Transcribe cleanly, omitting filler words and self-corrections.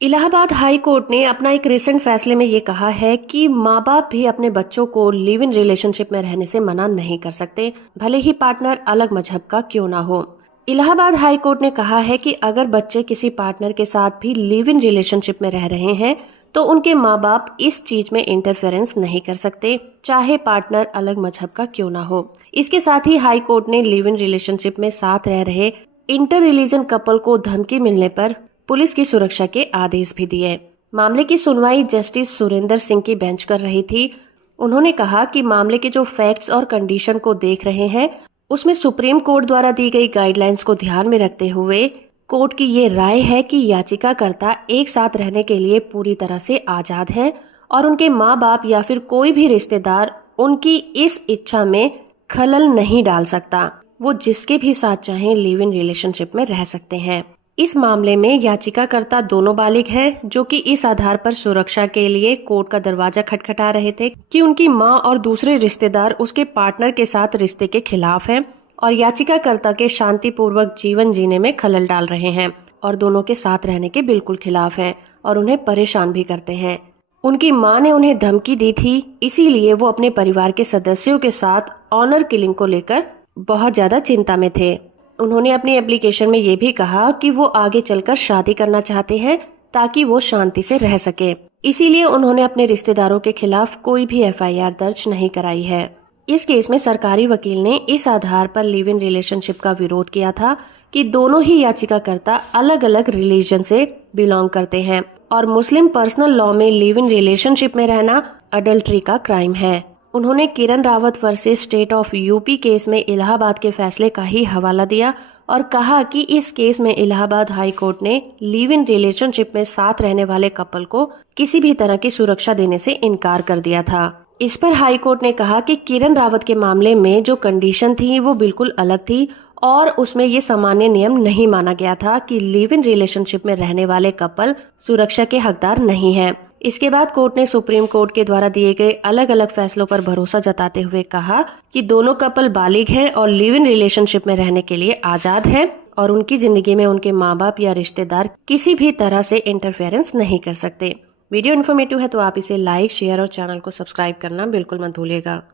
Allahabad high court ने अपना एक रिसेंट फैसले में ये कहा है कि माँ बाप भी अपने बच्चों को लिव इन रिलेशनशिप में रहने से मना नहीं कर सकते, भले ही पार्टनर अलग मजहब का क्यों ना हो। इलाहाबाद हाई कोर्ट ने कहा है कि अगर बच्चे किसी पार्टनर के साथ भी लिव इन रिलेशनशिप में रह रहे हैं तो उनके माँ बाप इस चीज में इंटरफेरेंस नहीं कर सकते, चाहे पार्टनर अलग मजहब का क्यों ना हो। इसके साथ ही हाई कोर्ट ने लिव इन रिलेशनशिप में साथ रह रहे इंटर रिलीजन कपल को धमकी मिलने पर पुलिस की सुरक्षा के आदेश भी दिए। मामले की सुनवाई जस्टिस सुरेंद्र सिंह की बेंच कर रही थी। उन्होंने कहा कि मामले के जो फैक्ट्स और कंडीशन को देख रहे हैं उसमें सुप्रीम कोर्ट द्वारा दी गई गाइडलाइंस को ध्यान में रखते हुए कोर्ट की ये राय है कि याचिकाकर्ता एक साथ रहने के लिए पूरी तरह से आजाद है और उनके माँ बाप या फिर कोई भी रिश्तेदार उनकी इस इच्छा में खलल नहीं डाल सकता। वो जिसके भी साथ चाहें लिव इन रिलेशनशिप में रह सकते हैं। इस मामले में याचिकाकर्ता दोनों बालिग हैं, जो कि इस आधार पर सुरक्षा के लिए कोर्ट का दरवाजा खटखटा रहे थे कि उनकी मां और दूसरे रिश्तेदार उसके पार्टनर के साथ रिश्ते के खिलाफ हैं और याचिकाकर्ता के शांतिपूर्वक जीवन जीने में खलल डाल रहे हैं और दोनों के साथ रहने के बिल्कुल खिलाफ हैं और उन्हें परेशान भी करते हैं। उनकी मां ने उन्हें धमकी दी थी, इसीलिए वो अपने परिवार के सदस्यों के साथ ऑनर किलिंग को लेकर बहुत ज्यादा चिंता में थे। उन्होंने अपनी एप्लीकेशन में ये भी कहा कि वो आगे चलकर शादी करना चाहते हैं ताकि वो शांति से रह सके। इसीलिए उन्होंने अपने रिश्तेदारों के खिलाफ कोई भी एफआईआर दर्ज नहीं कराई है। इस केस में सरकारी वकील ने इस आधार पर लिव इन रिलेशनशिप का विरोध किया था कि दोनों ही याचिकाकर्ता अलग अलग रिलीजन से बिलोंग करते हैं और मुस्लिम पर्सनल लॉ में लिव इन रिलेशनशिप में रहना अडल्ट्री का क्राइम है। उन्होंने Kiran Rawat versus state of UP case में इलाहाबाद के फैसले का ही हवाला दिया और कहा कि इस केस में इलाहाबाद हाई कोर्ट ने लिव इन रिलेशनशिप में साथ रहने वाले कपल को किसी भी तरह की सुरक्षा देने से इनकार कर दिया था। इस पर हाई कोर्ट ने कहा कि किरण रावत के मामले में जो कंडीशन थी वो बिल्कुल अलग थी और उसमें ये सामान्य नियम नहीं माना गया था कि लिव इन रिलेशनशिप में रहने वाले कपल सुरक्षा के हकदार नहीं है। इसके बाद कोर्ट ने सुप्रीम कोर्ट के द्वारा दिए गए अलग अलग फैसलों पर भरोसा जताते हुए कहा कि दोनों कपल बालिग हैं और लिव इन रिलेशनशिप में रहने के लिए आजाद हैं और उनकी जिंदगी में उनके माँ बाप या रिश्तेदार किसी भी तरह से इंटरफेरेंस नहीं कर सकते। वीडियो इन्फॉर्मेटिव है तो आप इसे लाइक, शेयर और चैनल को सब्सक्राइब करना बिल्कुल मत भूलिएगा।